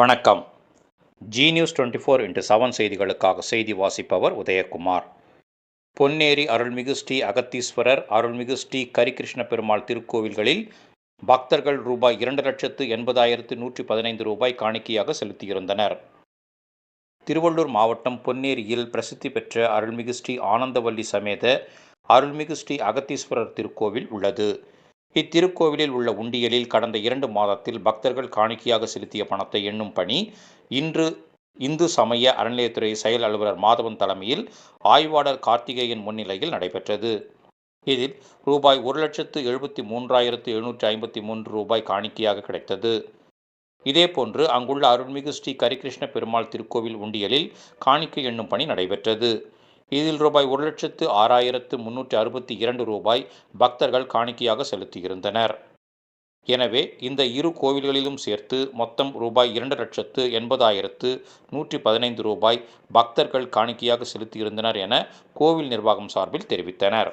வணக்கம். G news 24x7 செய்திகளுக்காக செய்தி வாசிப்பவர் உதயகுமார். பொன்னேரி அருள்மிகு ஸ்ரீ அகத்தீஸ்வரர், அருள்மிகு ஸ்ரீ கரிகிருஷ்ண பெருமாள் திருக்கோவில்களில் பக்தர்கள் ரூபாய் 2,80,115 காணிக்கையாக செலுத்தியிருந்தனர். திருவள்ளூர் மாவட்டம் பொன்னேரியில் பிரசித்தி பெற்ற அருள்மிகு ஸ்ரீ ஆனந்தவல்லி சமேத அருள்மிகு ஸ்ரீ அகத்தீஸ்வரர் திருக்கோவில் உள்ளது. இத்திருக்கோவிலில் உள்ள உண்டியலில் கடந்த 2 மாதத்தில் பக்தர்கள் காணிக்கையாக செலுத்திய பணத்தை எண்ணும் பணி இன்று இந்து சமய அறநிலையத்துறை செயல் அலுவலர் மாதவன் தலைமையில் ஆய்வாளர் கார்த்திகேயன் முன்னிலையில் நடைபெற்றது. இதில் ரூபாய் 1,73,753 காணிக்கையாக கிடைத்தது. இதேபோன்று அங்குள்ள அருள்மிகு ஸ்ரீ கரிகிருஷ்ண பெருமாள் திருக்கோவில் உண்டியலில் காணிக்கை எண்ணும் பணி நடைபெற்றது. இதில் ரூபாய் 1,06,362 பக்தர்கள் காணிக்கையாக செலுத்தியிருந்தனர். எனவே இந்த இரு கோவில்களிலும் சேர்த்து மொத்தம் ரூபாய் 2,80,115 பக்தர்கள் காணிக்கையாக செலுத்தியிருந்தனர் என கோவில் நிர்வாகம் சார்பில் தெரிவித்தனர்.